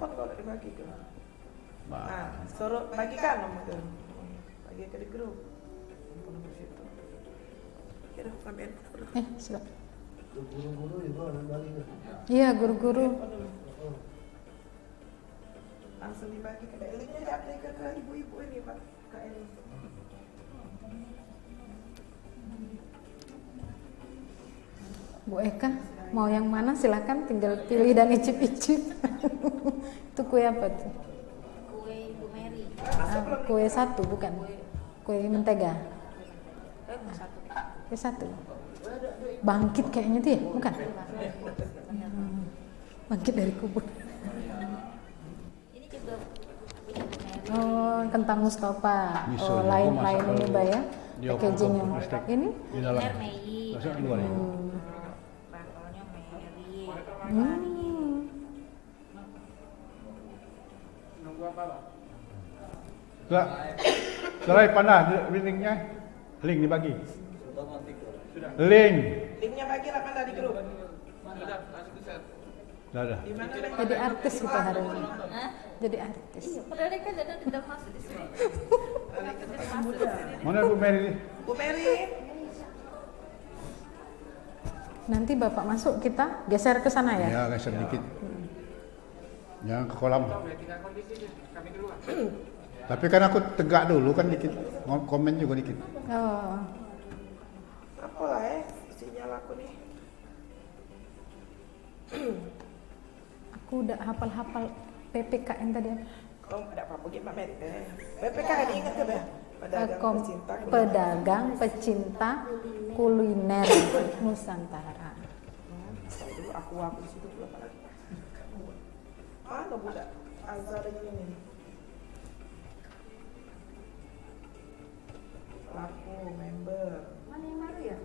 nonton kalau dibagi ke. Nah, suruh bagikan nomor itu. Bagi ke di grup. Nomor situ. Kira sampean. Sudah. Guru-guru juga ada bagi. Iya, guru-guru. Langsung dibagi ke linknya diupdate ke ibu-ibu ini Pak. KN. Bu Eka, mau yang mana silakan tinggal pilih dan icip-icip. Itu kue apa tuh? Kue Ibu Mary. Kue satu bukan? Kue mentega. Satu. Kue satu. Bangkit kayaknya tuh ya, bukan? Bangkit dari kubur. Ini juga punya Ibu Mary. Oh, kentang Mustafa. Oh, lain-lain ini Mbak ya. Packagingnya. Ini? Di dalam. Mei. Masuk di luar ya. Bangkolnya Mary. Sudah. Selesai pandang linknya. Link dibagi. Link. Linknya bagi lah Pak di grup. Sudah. Di mana link? Jadi artis kita hari ini. Hah? Jadi artis. Padahal kan udah masuk di sini. Mana Bu Mary? Bu Mary. Nanti Bapak masuk kita geser ke sana ya. Ya, geser dikit. Jangan ke kolam. Tapi kan aku tegak dulu kan dikit. Komen juga dikit. Oh. Apa lah sinyal aku nih. Aku udah hafal-hafal PPKN tadi. Oh, ada apa-apa Mbak Mary. PPKN ingat ke Mbak? Pedagang pecinta kuliner Nusantara. Dulu aku di situ dulu apa lagi? Mana budak? Azhar ini. Laku member. Mana yang baru ya?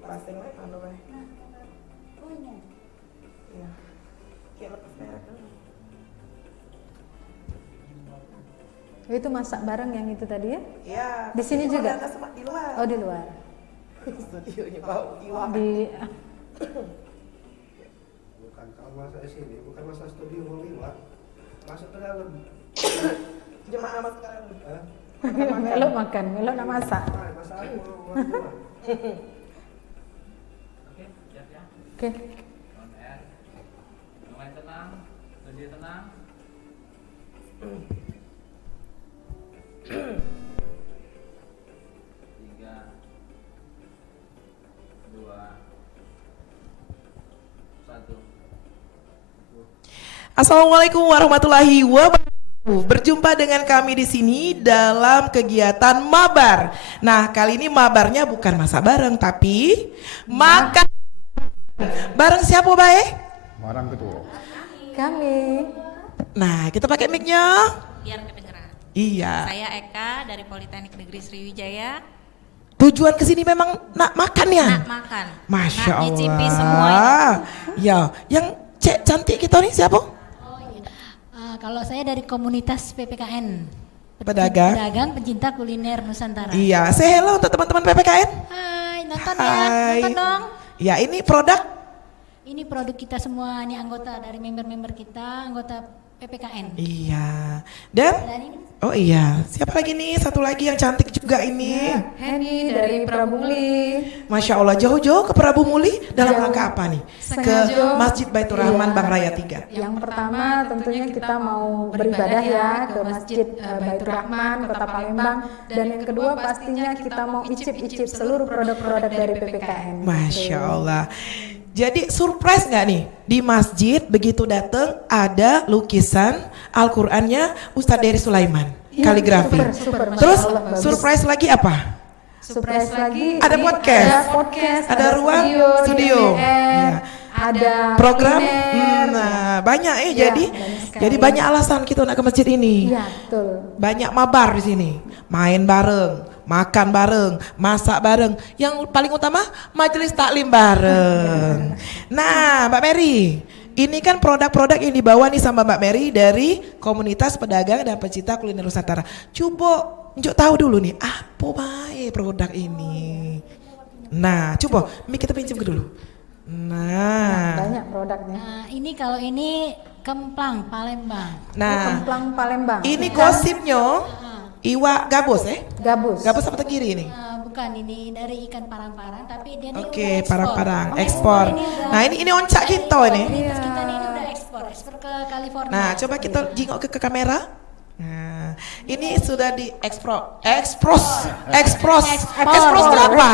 Pasang lagi mana Mbak? Oh ini. Iya. Kayak lepas merek dulu. Itu masak bareng yang itu tadi ya? Iya. Di sini juga? Di luar. Oh di luar. Studionya bau iwak. Bukan kalau masa di sini, bukan masa studio mau lewat. Masuk ke dalam. Jemaah mas sekarang. Melo makan, Melo nak masak. Masa aku mau lewat. Oke. Mulai tenang, studio tenang. Tiga, dua, satu. Assalamualaikum warahmatullahi wabarakatuh. Berjumpa dengan kami di sini dalam kegiatan mabar. Nah, kali ini mabarnya bukan masak bareng tapi makan bareng siapa bae? Marang ketua. Kami. Nah, kita pakai mic-nya. Biar kedengeran. Iya. Saya Eka dari Politeknik Negeri Sriwijaya. Tujuan kesini memang nak makan ya? Nak makan. Masya Nak nyicipi Allah. semua ini. Ya, yang cek cantik kita nih siapa? Oh iya. Kalau saya dari komunitas PPKN. Pedagang. Pencinta kuliner Nusantara. Iya, say hello untuk teman-teman PPKN. Hai, nonton Hai. ya, nonton dong. Ya, ini produk. Ini produk kita semua, ini anggota dari member-member kita, anggota PPKN. Iya. Dan Dan ini oh iya, siapa lagi nih? Satu lagi yang cantik juga ini. Henny dari Prabu Muli. Masya Allah, jauh-jauh ke Prabu Muli dalam rangka apa nih? Ke Sengaja. Masjid Baitur Rahman Iya. Bang Raya 3. Yang pertama tentunya kita mau beribadah ya ke Masjid Baitur Rahman, Kota Palembang. Dan yang kedua pastinya kita mau icip-icip seluruh produk-produk dari PPKN. Masya Allah. Jadi surprise nggak nih di masjid begitu datang ada lukisan Al-Qur'annya Ustadz Dery Sulaiman, Iya, kaligrafi. super, Masya Terus Allah, bagus. surprise lagi apa? Surprise lagi. Ada podcast. Ada podcast. Ada ruang studio. Iya. Ada Program, kuliner. nah banyak Iya, jadi banyak sekali. jadi banyak alasan kita nak ke masjid ini. Iya, betul. Banyak mabar di sini, main bareng, makan bareng, masak bareng. Yang paling utama majelis taklim bareng. Nah, Mbak Mary, ini kan produk-produk yang dibawa nih sama Mbak Mary dari komunitas pedagang dan pecinta kuliner Nusantara. Coba Njuk tahu dulu nih apa baik produk ini. Nah, coba kita pinjam ke dulu. Nah, Banyak produknya. ini kalau ini Kemplang, Palembang. Nah, Kemplang Palembang. ini gosipnya iwak gabus Gabus. Gabus apa tegiri ini? Bukan, ini dari ikan parang-parang, tapi dia ini Oke, udah ekspor. parang-parang ekspor. Nah, ini oncak kita ini. Terus kita ini udah ekspor ke California. Nah, coba kita jingok ke kamera. Nah, ini sudah di ekspros itu apa?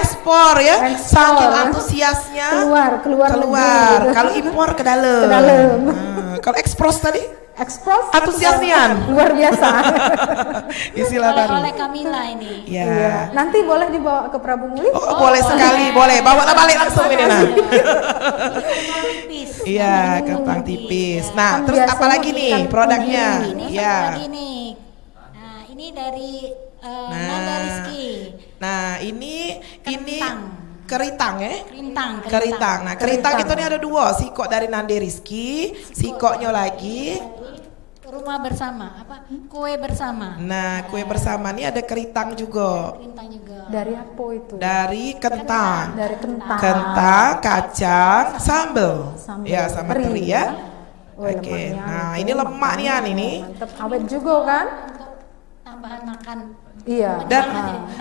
Ekspor ya, saking antusiasnya Keluar negeri. Kalau impor ke dalam. Ke dalam. Nah, kalau ekspros tadi Ekspos antusiasnian. luar biasa. Istilah baru. oleh Kamila ini. Ya. Iya. Nanti boleh dibawa ke Prabu Muli? Oh, boleh sekali, boleh. Bawa balik langsung ini nah. Tipis. Iya, kentang tipis. Nah, Kan terus apa biasanya lagi nih ikan produknya? Ini Ya. satu lagi nih. Nah, ini dari Nanda Rizky. Nah, ini Kentang. keritang ya. Keritang. Nah, keritang itu nih ada dua, sikok dari Nande Rizky, sikoknya lagi. Rumah bersama, kue bersama. Nah, kue bersama nih ada keritang juga. Keritang juga. Dari apa itu? Dari kentang. Dari kentang. Kentang, kacang, sambal. Sambal. Ya, sama Teri, teri ya. ya. Oh, Oke. lemaknya Nah, itu. ini lemak nih An ini. Mantep, awet juga kan? Tambahan makan. Iya.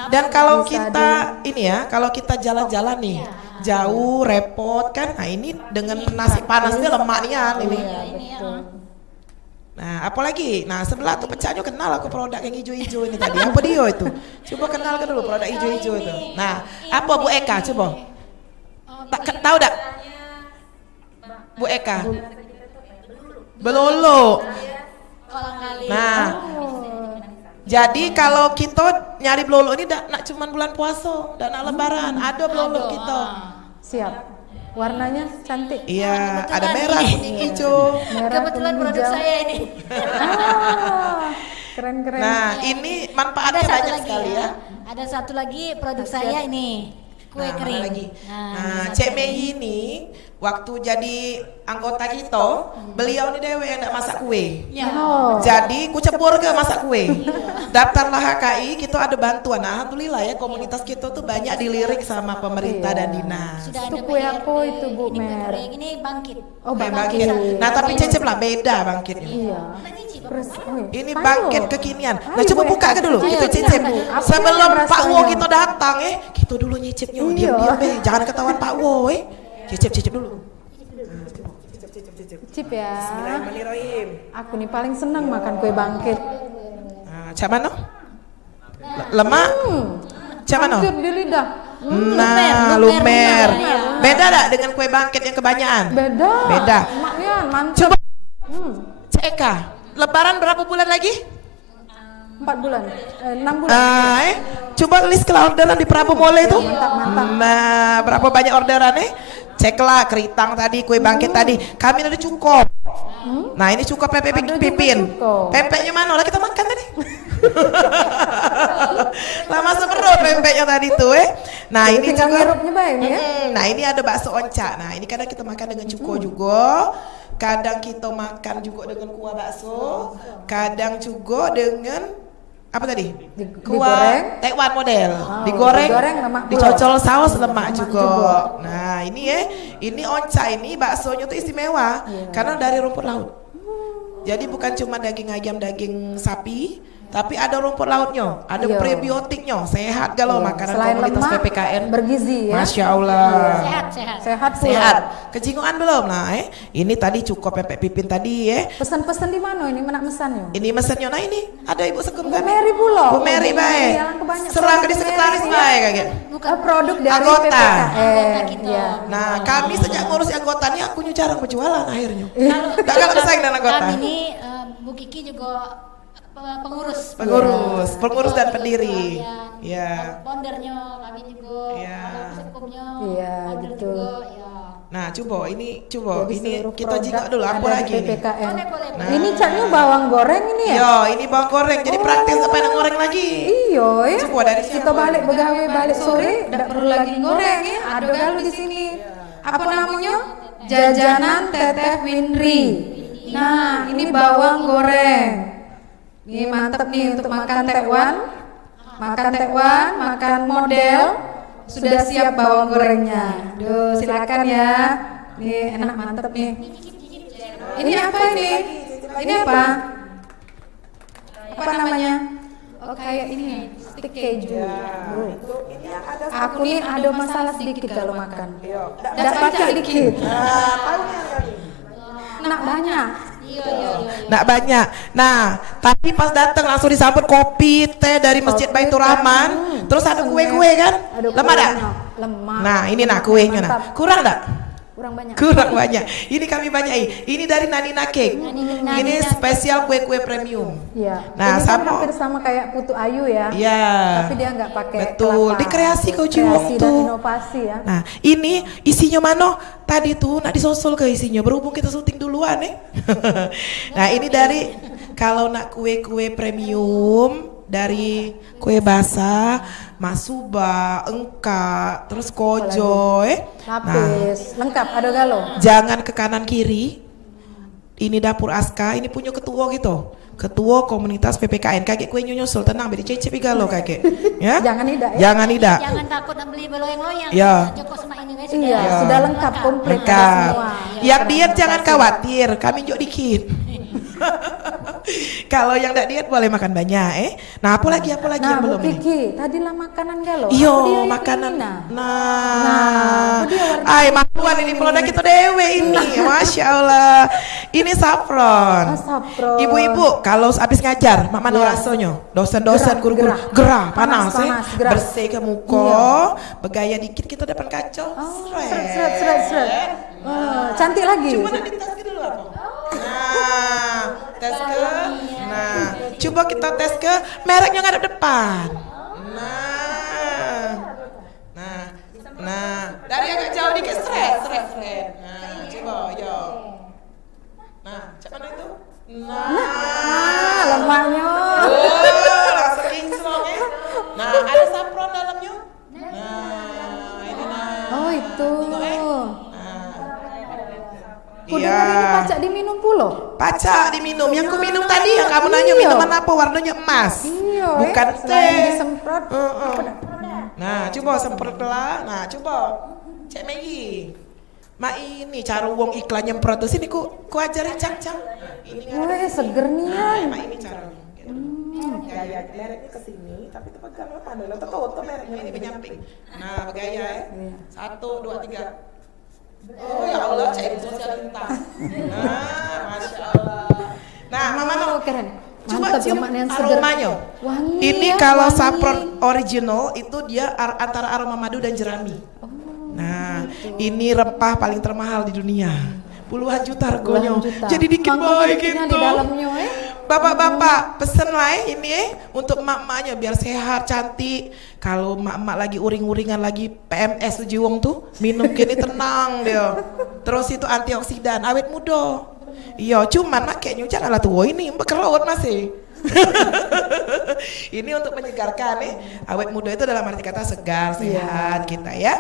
Dan kalau Bisa kita ini ya, kalau kita jalan-jalan nih jauh repot kan, nah ini dengan nasi panas ini lemak nih An ini. Iya, Ini ya. betul. Nah, apalagi, nah sebelah tuh pecahnya kenal aku produk yang hijau-hijau ini tadi. Apa dia itu? Coba kenalkan dulu produk hijau-hijau itu. Nah, apa Bu Eka? Coba. Tahu tak? Bu Eka. Belolo. Nah, jadi kalau kita nyari belolo ini nak cuman bulan puasa, dan nak lebaran, ada belolo kita. Siap. Warnanya cantik. Iya, kebetulan ada merah, ini. kuning, hijau. Merah, Kebetulan kuning, produk hijau. saya ini. Keren-keren. Nah, ini manfaatnya banyak sekali ya. Ada satu lagi produk saya ini, kue Nah, mana kering. lagi. Nah, Nah, satu Cek lagi. Mei ini waktu jadi anggota kita, beliau ini dewe yang tidak masak kue. Ya. Oh. Jadi ku cebur ke masak kue. Daftarlah HKI, kita ada bantuan. Nah, alhamdulillah ya komunitas kita tuh banyak dilirik sama pemerintah dan dinas. Sudah Itu ada kue PRT, apa itu, Bu ini kue Mer? kering, ini bangkit. Oh, Kayak bangkit. Nah, tapi cecep lah beda bangkitnya. Iya. Terus, Ini ayo. bangkit kekinian. Nah, Ayo, coba Bu buka Eka. ke dulu. Ayo, Kita cicip. silakan. Apa Sebelum yang Pak Wo rasanya? kita datang kita dulu nyicipnya. Iya. Diam-diam jangan ketahuan Pak Wo Cicip dulu. Cip ya. Bismillahirrahmanirrahim. Aku nih paling senang makan kue bangkit. Nah, cak mana? Lemak? Cak mana? Hancur di lidah. Nah, lumer. Beda tak dengan kue bangkit yang kebanyakan? Beda. Beda. Emaknya mantap. Coba Cek Eka, lebaran berapa bulan lagi? 4 bulan. 6 bulan. Coba list ke orderan di Prabu Mole itu. Mantap. Nah, berapa banyak orderan Ceklah keritang tadi, kue bangkit tadi. Kami ada cukup. Nah, ini cukup pempek Ada juga pipin. cukup. Pempeknya mana? Lah kita makan tadi. Lama seperut pempeknya tadi tuh Nah, Jadi ini tinggal juga. ngirupnya baik nih ya. Nah, ini ada bakso onca. Nah, ini kadang kita makan dengan cuko juga. Kadang kita makan juga dengan kuah bakso. Kadang juga dengan apa tadi? Digoreng. Taiwan model. Oh, digoreng lemak pula. dicocol saus lemak juga. Nah, ini ini onca ini baksonya tuh istimewa karena dari rumput laut. Jadi bukan cuma daging ayam, daging sapi, tapi ada rumput lautnya, ada Iya. prebiotiknya, sehat kalau makanan Selain komunitas lemak, PPKN. bergizi ya. Masya Allah. Sehat. Sehat pula. Sehat. Kejingungan belum? Nah, ini tadi cukup pempek pipin tadi Pesan-pesan di mana ini menak mesannya? Ini mesennya. Nah, ini ada Ibu Sekum Bu kan? Mary pula. Bu Mary baik. Serang ke di sekretaris baik kayak. Produk dari Anggota. PPKN. kita. Ya. Nah, kami sejak ngurus anggota nih aku jarang berjualan akhirnya. Gak kalau bersaing dengan anggota. Kami ini Bu Kiki juga pengurus. Pengurus dan pendiri. Ya. Foundernya kami juga. Iya. Sekumnya. Iya, founder gitu. juga, ya. Nah, coba ini Jadi ini seluruh kita produk jingok dulu apa ada lagi nih? PPKN. Boleh. Nah. Ini catnya bawang goreng ini ya? Yo, ini bawang goreng. Jadi praktis sampai nak goreng lagi. Iya ya. Coba dari siapa? Kita balik begawe balik sore, tidak perlu lagi goreng ya. Ada galu di sini. Apa namanya? Jajanan Teteh Winry. Nah, ini bawang goreng. Ini mantep nih untuk makan tekwan. Makan model. Sudah siap bawang gorengnya. Duh, silakan ya. Nih enak mantep nih. Ini apa ini? Ini apa? Apa namanya? Oh kayak ini stik keju. Bro. Ini yang ada Aku nih ada masalah sedikit kalau makan. Nggak baca dikit. Nak banyak. Nak banyak. Nah, tadi pas datang langsung disambut kopi, teh dari Masjid Baitur Rahman. Terus ada kue-kue kan? Ada Lemah kue, dak? Lemah. Nah, ini nah kuenya nah. Mantap. Kurang dak? Kurang banyak. Kurang banyak. Ini kami banyak. Ini dari Nanina Cake. Ini spesial kue-kue premium. Iya. Nah, Ini kan sama- hampir sama kayak Putu Ayu ya. Iya. Tapi dia nggak pakai Betul. kelapa. Dikreasi kau Jiwong Kreasi dan tuh. inovasi ya. Nah, ini isinya mano? Tadi tuh nak disosol ke isinya. Berhubung kita syuting duluan Nah, ini dari kalau nak kue-kue premium dari kue basah, masuba, engka, terus kojo Nah, Lapis, lengkap ada galo. jangan ke kanan kiri. Ini dapur Aska, ini punya ketua gitu. Ketua komunitas PPKN. Kakek kue nyusul, tenang, beri cecep lo kakek. Ya? Jangan tidak ya. Jangan tidak. Jangan takut nak beli beloyang-loyang. Ya. Joko sama ini guys. Iya, sudah lengkap komplit ada Lengkap. semua. Yang diet jangan khawatir, kami juk dikit. Kalau yang tidak diet boleh makan banyak Nah, apa lagi Nah, yang Bu belum ini? Kiki, tadilah makanan galo. Iyo, Apa dia makanan. ini, Nah, Nah, dia warna ay maluan ini produk kita dewe ini, masya Allah. Ini saffron. saffron. Ibu-ibu, kalau habis ngajar, mak mana rasanya? Dosen-dosen, Gerah, guru-guru, gerah. gerah, panas, Panas, gerah. bersih ke muka, bergaya dikit kita depan kaca. Oh, seret. Oh, cantik lagi. Cuma nak dites ke dulu apa? Nah, tes ke. Nah, coba kita tes ke mereknya ngadep depan. Nah, dari agak jauh dikit, seret. Nah, coba, yo. Nah, cak mana itu? Nah, lemaknya. Langsung kinclong Nah, ada saffron dalamnya. Nah, ini nah. Oh, itu. Kudu Iya. ini pacak diminum pulo. Pacak diminum. Yang ku minum tadi yang kamu nanya Iya. minuman apa warnanya emas. Iya, Bukan selain teh. disemprot. Nah, coba semprot lah. Nah, coba. Cek Maggie. Ma ini cara wong iklan nyemprot tuh sini ku ajarin cang. Ini Wih, seger nih ya. Ma ini cara. Gaya mereknya ke sini tapi tepegang apa nih? Lo tutup mereknya ini penyamping. Nah, bergaya 1 2 3. Oh ya Allah, cek sosial lintas. Nah, masya Allah. Nah, Mama no. Oh, keren. Coba Mantap, cium lemaknya yang seger. aromanya. Wangi Ini ya, kalau wangi. saffron original itu dia antara aroma madu dan jerami. Nah, ini rempah paling termahal di dunia. Puluhan juta harganya. Puluhan juta. Jadi dikit Mangkok boy dikitnya gitu. di dalamnya Bapak-bapak pesen lah ini untuk emak-emaknya biar sehat, cantik. Kalau emak-emak lagi uring-uringan lagi PMS tuh jiwong tuh minum gini tenang dia. Terus itu antioksidan, awet muda. Iya, cuman makanya janganlah tua ini berkerut masih. Ini untuk menyegarkan awet muda itu dalam arti kata segar, sehat kita ya.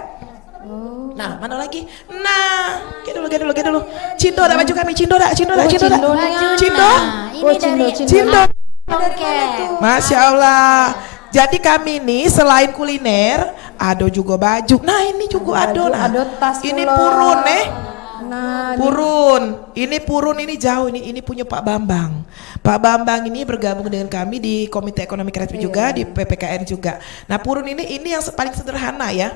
Nah, mana lagi? Nah, get dulu. Cindo dak baju kami, Cindo dak. Cindonya. Cindo. Nah, ini Oh, dari Cindo. Oke. Masya Allah. Jadi kami nih selain kuliner, ada juga baju. Nah, ini juga ada. Nah. Ada tas Ini pula. purun Nah, Purun ini jauh ini punya Pak Bambang. Pak Bambang ini bergabung dengan kami di Komite Ekonomi Kreatif juga di PPKN juga. Nah, purun ini yang paling sederhana ya.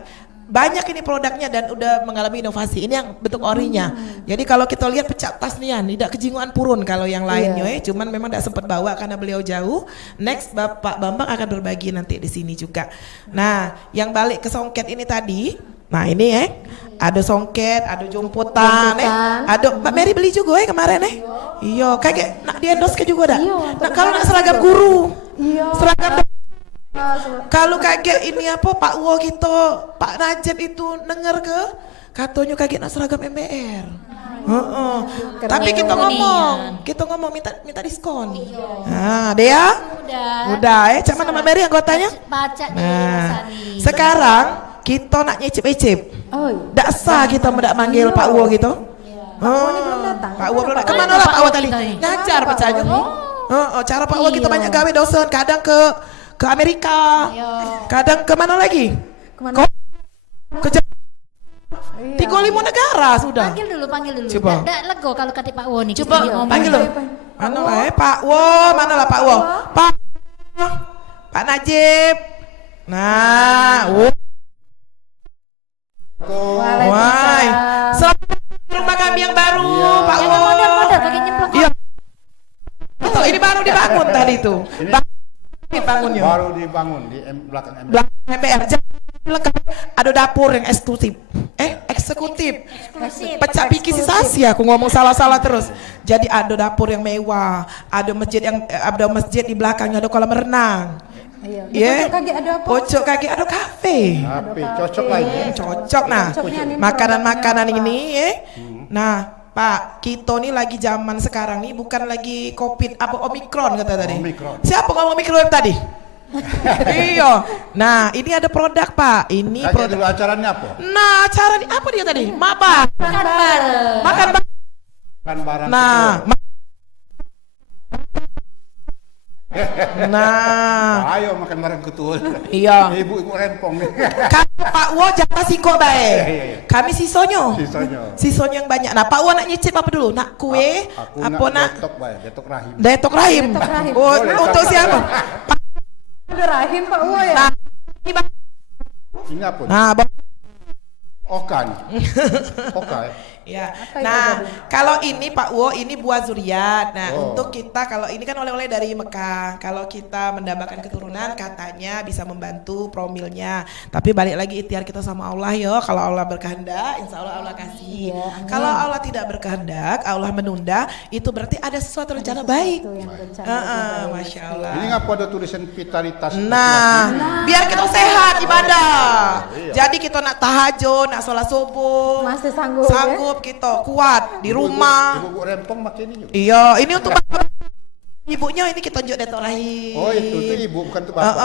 Banyak ini produknya dan udah mengalami inovasi. Ini yang bentuk orinya. Jadi kalau kita lihat pecah tas nih, tidak kejinguan purun kalau yang lainnya cuman memang tidak sempat bawa karena beliau jauh. Next Bapak Bambang akan berbagi nanti di sini juga. Nah, yang balik ke songket ini tadi. Nah, ini ada songket, ada jompotan ada Mbak Mary beli juga kemarin Iya, kayak nak di endorse ke juga dah. Nah, kalau nak seragam guru. Seragam kalau kaget ini apa Pak Wo gitu, Pak Najib itu denger ke katanya kaget nak seragam MBR. Tapi kita ngomong minta diskon. Nah, dia udah cak mana Mbak Mary anggotanya? Baca di Nah, Sari. sekarang kita nak nyicip-nyicip. Dak sah kita mendak manggil Pak Wo gitu. Pak Wo ini belum datang. Pak Wo belum datang. Kemana lah Pak Wo tadi? Ngajar pecahnya. Cara Pak Wo kita banyak gawe dosen, kadang ke Amerika, kadang kemana lagi? Kemana? Ke Iya. 35 negara sudah. Panggil dulu. Coba. Nggak lego kalau kata Pak Wo nih. Coba kita ngomong. panggil lo. Mana lah Pak Wo, mana lah Pak Wo? Pak Najib. Nah, wah. Selamat rumah kami yang baru, Pak Wo. Modal pakai nyemplung. Iya. Betul, ini baru dibangun tadi itu. Dibangunnya. Baru dibangun di belakang MPR. Belakang MPR. Jadi lengkap. Ada dapur yang eksekutif. Eksekutif. Pecah pikisasi aku ngomong salah-salah terus. Jadi ada dapur yang mewah, ada masjid di belakangnya, ada kolam renang. Iya. Iya. Pojok kaki ada apa? Pojok kaki ada kafe. Tapi cocok lah ini. Cocok nah. Makanan-makanan ini ya. Nah, Pak, kita nih lagi zaman sekarang nih bukan lagi COVID apa Omikron kata tadi. Omikron. Siapa ngomong Omikron tadi? Iya. Nah, ini ada produk, Pak. Ini Kayak produk. dulu acaranya apa? Nah, cara apa dia tadi? Makan. Makan bareng. Makan bareng. Kan barang. Nah, nah, Ayo makan barang ketul. iya. Ibu-ibu rempong nih. Kami Pak Wo jatah singkok baik. Kami sisonyo. Sisanya. Sisonyo yang banyak. Nah, Pak Wo nak nyicip apa dulu? Nak kue? Aku Apa nak? detok bae, detok rahim. Detok rahim. Detok rahim. Oh, Boleh, untuk tak siapa? Ada rahim Pak Wo ya? Nah, ini Bang. Ini apa? Nah, Bang. Okan. Okai. Ya. Apa itu Nah, tadi? kalau ini Pak Wo, ini buah zuriat. Nah, Oh. untuk kita kalau ini kan oleh-oleh dari Mekah. Kalau kita mendapatkan keturunan katanya bisa membantu promilnya. Tapi balik lagi ikhtiar kita sama Allah ya. Kalau Allah berkehendak, insya Allah Allah kasih. Iya, amin. Kalau Allah tidak berkehendak, Allah menunda, itu berarti ada sesuatu rencana baik. Itu yang rencana Masya Allah. Ini ngapa ada tulisan vitalitas? Nah, biar kita sehat ibadah. Iya. Jadi kita nak tahajud, nak sholat subuh, Masih sanggup, sanggup kita kuat di rumah. Ibu-ibu rempong makin ini juga. Iya, ini untuk bapak ibunya ini kita tunjuk detok rahim. Oh itu ibu bukan tuh bapak. Untuk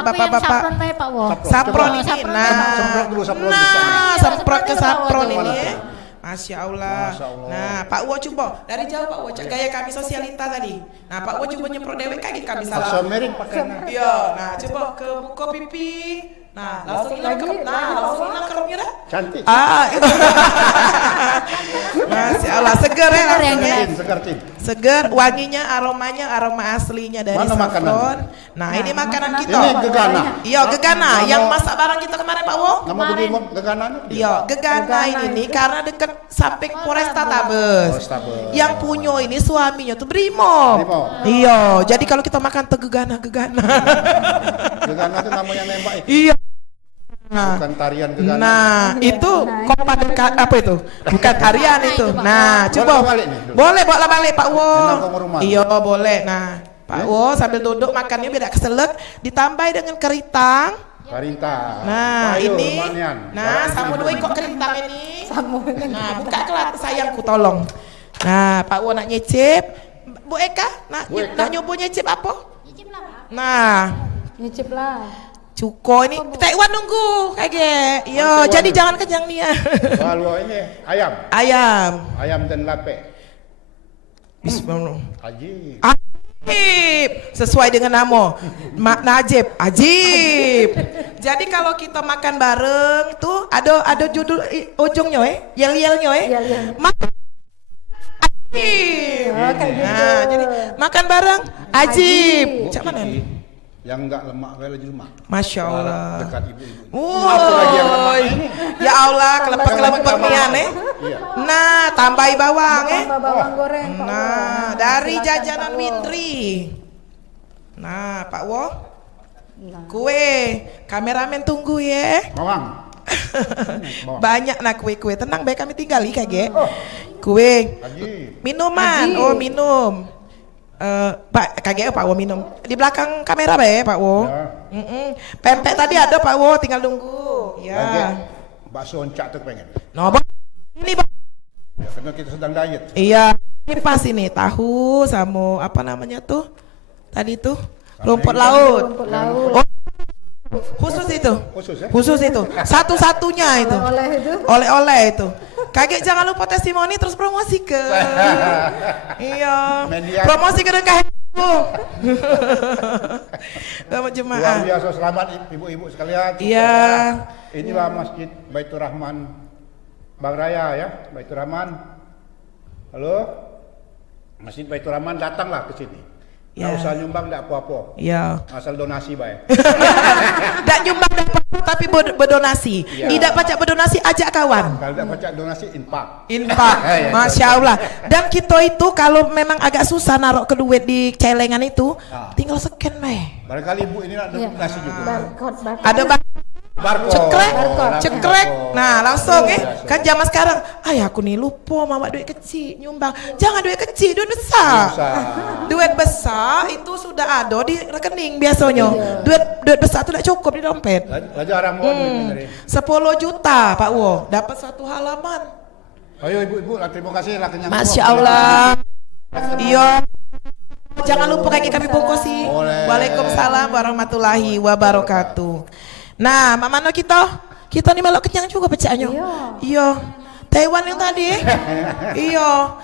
Kalau aku yang bapak-bapak. saffron baik Pak Wo. Sapron Coba. ini, Sapron nah, Semprot dulu, sapron nah, bisa. semprot ke sapron Iya, ini. iya. Masya Allah. Masya Allah. Nah, Pak Wo coba dari jauh Pak Wo, gaya kami sosialita tadi. Nah, Pak Wo coba nyemprot dewek kayak kami Asal salah. miring pakai. Iya, nah coba ke buka pipi. Nah, langsung hilang kerap. Nah, langsung hilang kerapnya dah. Cantik. Masya Allah, seger ya langsung ya. Segar tin. Seger, wanginya, aromanya, aroma aslinya dari Mana saffron. makanan? Nah, ini makanan kita. Ini gegana. Iya, gegana. Nama- Yang masak barang kita kemarin Pak Wo. Nama begini gegananya? Iya, gegana ini nih karena dekat samping Polresta Tabes. Polrestabes. Yang punya ini suaminya tuh Brimob. Brimob. Iya, jadi kalau kita makan tuh gegana. Gegana itu namanya nembak itu. Iya. Nah, Bukan tarian gegana. nah itu kompak apa itu? Bukan tarian itu. Nah, coba. Boleh balik nih, dulu. Boleh bawa balik Pak Wo. Enak ke rumah. Iya, boleh. Nah, Pak Wo sambil duduk makannya beda keselek ditambah dengan keritang. Karinta. Nah, Ayo, ini. lumayan. Nah, sama dua kok keritang ini. Nah, buka kelat sayangku tolong. Nah, Pak Wo nak nyicip. Bu Eka, Bu Eka. nak nyoba nyicip apa? Nah, Nyicip lah. cuko ini Taiwan nunggu kayak yo, Taiwan. jadi jangan kenyang nih ya. Kalau ini ayam. Ayam. Ayam dan lape. Bismillah. Haji. Ajib, sesuai dengan nama Mak Najib, ajib. Jadi kalau kita makan bareng tuh ada judul ujungnya yel-yelnya Yel-yel. ajib. Oh, kayak gitu. Nah, jadi makan bareng ajib. Cak mana nih? Yang enggak lemak well di rumah. Masya Allah. Dekat ibu-ibu. Woi, lagi yang lemak ini? ya Allah, kelepek-kelepek nian Iya. Nah, tambahi bawang Tambah bawang goreng Pak Wo. Nah, dari jajanan Windri. Nah, Pak Wo, kue, kameramen tunggu ya. Bawang. Banyak nah kue-kue, tenang baik kami tinggali kage. Kue, Haji. minuman, Haji. oh minum. Pak kage Pak Wo minum di belakang kamera be Pak Wo. Ya. Pempek tadi ada Pak Wo, tinggal nunggu. Lagi Ya. bakso oncak tuh pengen. No, Bang. Ini Bang. Ya, karena kita sedang diet. Iya, ini pas ini tahu sama apa namanya tuh? Tadi tuh rumput laut. Rumput laut. Oh, khusus itu. Khusus ya? Khusus itu. Satu-satunya itu. Oleh itu. Oleh-oleh itu. Kaget jangan lupa testimoni terus promosi ke. Iya. Media. Promosi ke dengkah itu. Sama Luar jemaah. biasa, selamat ibu-ibu sekalian. Iya. Inilah Masjid Baitur Rahman Bang Raya ya, Baitur Rahman. Halo, Masjid Baitur Rahman datanglah ke sini. Ya. Nggak usah nyumbang, nggak apa-apa. Ya. Asal donasi baik. Ndak nyumbang tapi berdonasi. Ya. Tidak pacak berdonasi, ajak kawan. Kalau tidak pacak donasi, infak. Infak, Ya, Masya Allah. Dan kita itu kalau memang agak susah naruh ke duit di celengan itu, tinggal scan meh. Barangkali ibu ini nak donasi juga. Barcode. Ada Barcode. cekrek, Barcode. cekrek. Nah langsung Biasa. kan zaman sekarang, aku nih lupa mama duit kecil nyumbang. Jangan duit kecil, duit besar. Duit besar itu sudah ada di rekening biasanya. Duit besar itu tidak cukup di dompet. Laju arah mohon duit 10 juta Pak Wo, dapat satu halaman. Ayo ibu-ibu, terima kasih lah kenyang. Masya Allah. Iya. Jangan lupa kaki kami bungkusi. Boleh. Waalaikumsalam warahmatullahi wabarakatuh. Nah, Mak Mano kita nih melok kenyang juga pecahnya. Iya. Taiwan yang tadi. Iya.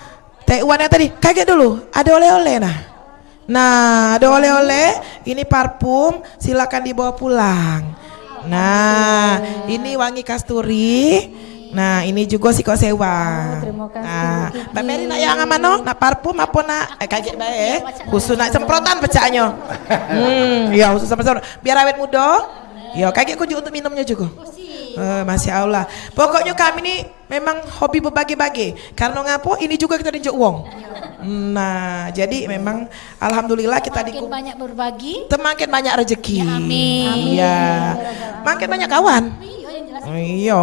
Taiwan yang tadi. Kaget dulu. Ada oleh-oleh Nah, ada oleh-oleh. Ini parfum. Silakan dibawa pulang. Nah, ini wangi kasturi. Nah, ini juga siko sewa. Terima kasih. Nah, Mbak Mary nak yang mana? Nak parfum apa nak? Kaget baik. Khusus nak semprotan pecahnya. Iya, khusus semprotan. Biar awet muda. Ya, kaget kunjung untuk minumnya juga. Masya Allah. Pokoknya kami ini memang hobi berbagi-bagi. Karena ngapo? Ini juga kita dijuk uang. Nah, jadi memang alhamdulillah kita Makin banyak berbagi. semakin banyak rezeki. Ya, amin. Iya. Makin banyak kawan. Iya, yang jelas. Iya.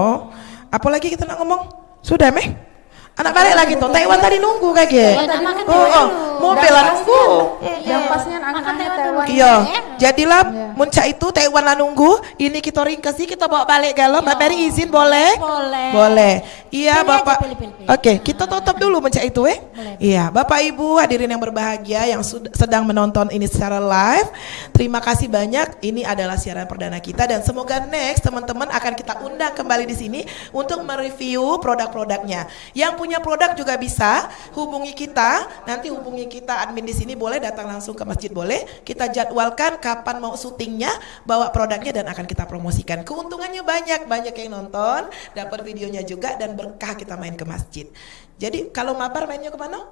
Apalagi kita nak ngomong? Sudah meh? Anak balik lagi tuh. Taiwan tadi nunggu kaget. Mobil lah nunggu. Yang pasnya anak-anaknya Taiwan. Iya, jadilah muncak itu Taiwan lah nunggu. Ini kita ringkesi, kita bawa balik galau. Mbak Mary izin boleh? Boleh. Iya, Pilih aja, Bapak. pilih. Oke, kita tutup dulu muncak itu Iya, Bapak Ibu hadirin yang berbahagia yang sedang menonton ini secara live. Terima kasih banyak. Ini adalah siaran perdana kita dan semoga next teman-teman akan kita undang kembali di sini untuk mereview produk-produknya. Yang punya produk juga bisa hubungi kita. Nanti hubungi kita admin di sini boleh datang langsung ke masjid boleh. Kita jadwalkan kapan mau syutingnya, bawa produknya dan akan kita promosikan. Keuntungannya banyak yang nonton, dapat videonya juga dan berkah kita main ke masjid. Jadi kalau mabar mainnya ke mana?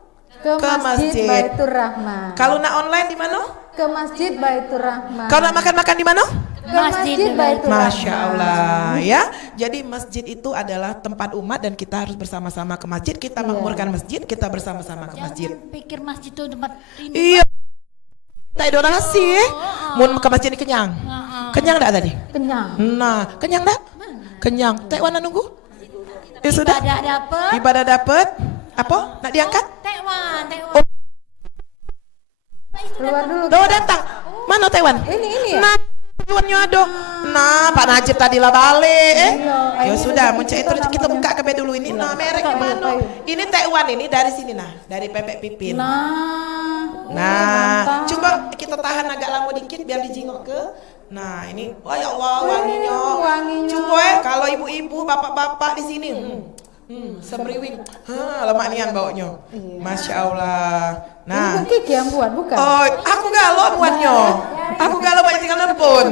Ke Masjid Baitur Rahman. Kalau nak online di mana? Ke Masjid Baitur Rahman. Kalau nak makan-makan di mana? Ke Masjid Baitur Rahman. Masya Allah ya. Jadi masjid itu adalah tempat umat dan kita harus bersama-sama ke masjid. Kita makmurkan masjid, kita bersama-sama ke masjid. Jangan pikir masjid itu tempat ini. Iya. Tak donasi Mun ke masjid ini kenyang. Kenyang tak tadi? Kenyang. Nah, kenyang tak? Kenyang. Taiwan nak nunggu? Ya sudah. Ibadah dapet. Ibadah dapat. Apa? Nak diangkat? Taiwan. Keluar dulu. Doa datang. Mana Taiwan? Ini ya. Nah, Taiwannya ada. Nah, Pak Najib tadi lah balik. Ya sudah, muncul itu kita buka ke dulu ini. Nah, mereknya mana? Ini Taiwan ini dari sini dari Pepek Pipin. Nah, coba kita tahan agak lama dikit biar dijingok ke. Nah, ini, oh ya Allah wanginya. Coba kalau ibu-ibu, bapak-bapak di sini. Semriwing. Lemak nian baunya. Masya Allah. Nah, Ini Kiki yang buat, bukan? oh, aku galau buatnya. Aku galau buat tinggal nelpon.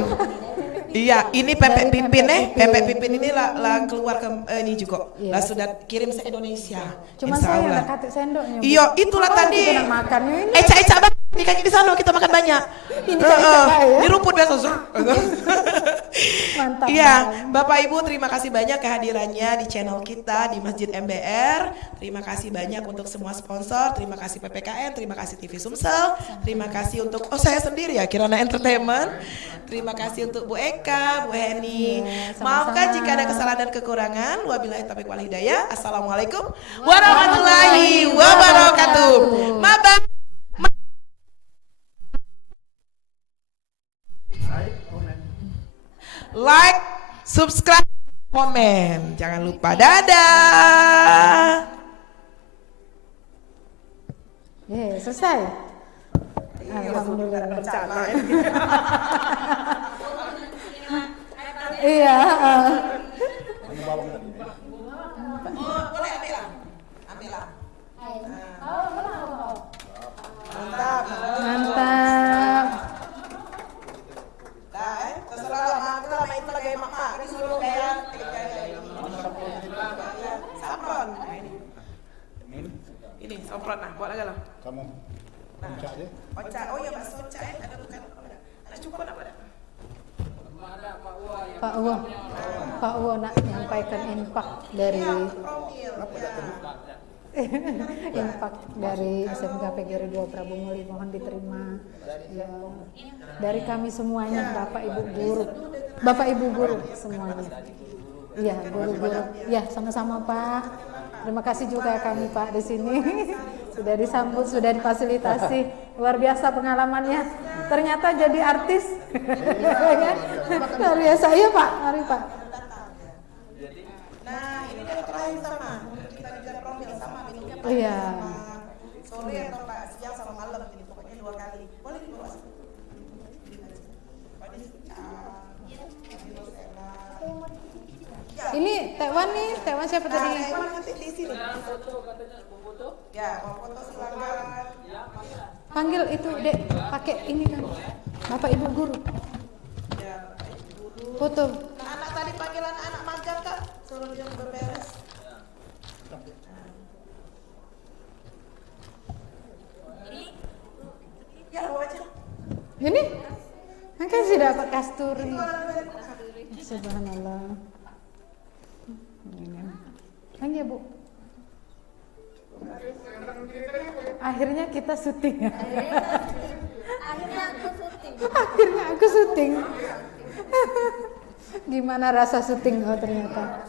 Iya, ini Pepek Pipin Pepek Pipin ini lah keluar ke ini juga. Lah sudah kirim se Indonesia. Cuma Insya saya Allah. nak katik sendoknya. Iya, itulah tadi. Kita nak makannya ini. Eca-eca banget di kaki di sana kita makan banyak. Di rumput biasa. Mantap. Iya, Bapak Ibu terima kasih banyak kehadirannya di channel kita di Masjid MBR. Terima kasih banyak untuk semua sponsor. Terima kasih PPKN, terima kasih TV Sumsel, terima kasih untuk saya sendiri ya Kirana Entertainment. Terima kasih untuk Bu Eka, Bu Heni. Maafkan jika ada kesalahan dan kekurangan. Wabillahi taufiq wal hidayah. Assalamualaikum warahmatullahi wabarakatuh. Mabang. Like, subscribe, komen. Jangan lupa. Dadah. Selesai. Alhamdulillah. Iya. Boleh ambillah. Mantap. Mantap. Terserah lah, kita lama itu lagi mak-mak. Disuruh kayak kamu. Oca deh. Oca, oh iya bakso Oca ada bukan? Ada cukup apa ada? Pak Uwo nak menyampaikan infak dari infak dari SMK PGRI 2 Prabu Muli, mohon diterima ya, dari kami semuanya, Bapak Ibu guru semuanya. Iya, guru-guru. Ya, sama-sama Pak. Terima kasih juga kami Pak di sini. Sudah disambut, sudah difasilitasi. Luar biasa pengalamannya. Ternyata jadi artis. Luar biasa. Iya Pak, mari Pak. Nah, ini dari terakhir sama. Kita juga promil sama minumnya Pak. Iya. Sore atau Pak siang sama malam ini pokoknya 2 kali. Boleh dibawa. Ini Tekwan nih, Tekwan siapa tadi? Tekwan nanti di sini. Ya, mau foto silakan. Panggil itu Dek, pakai ini kan. Bapak Ibu guru. Ya, guru. Foto. Anak tadi panggilan anak magang Kak, suruh dia berberes. Ya, bawa aja. Ini? Kan sih dapat kasturi. Subhanallah. Ini Bu. Akhirnya kita syuting ya. Akhirnya aku syuting. Gimana rasa syuting? Oh ternyata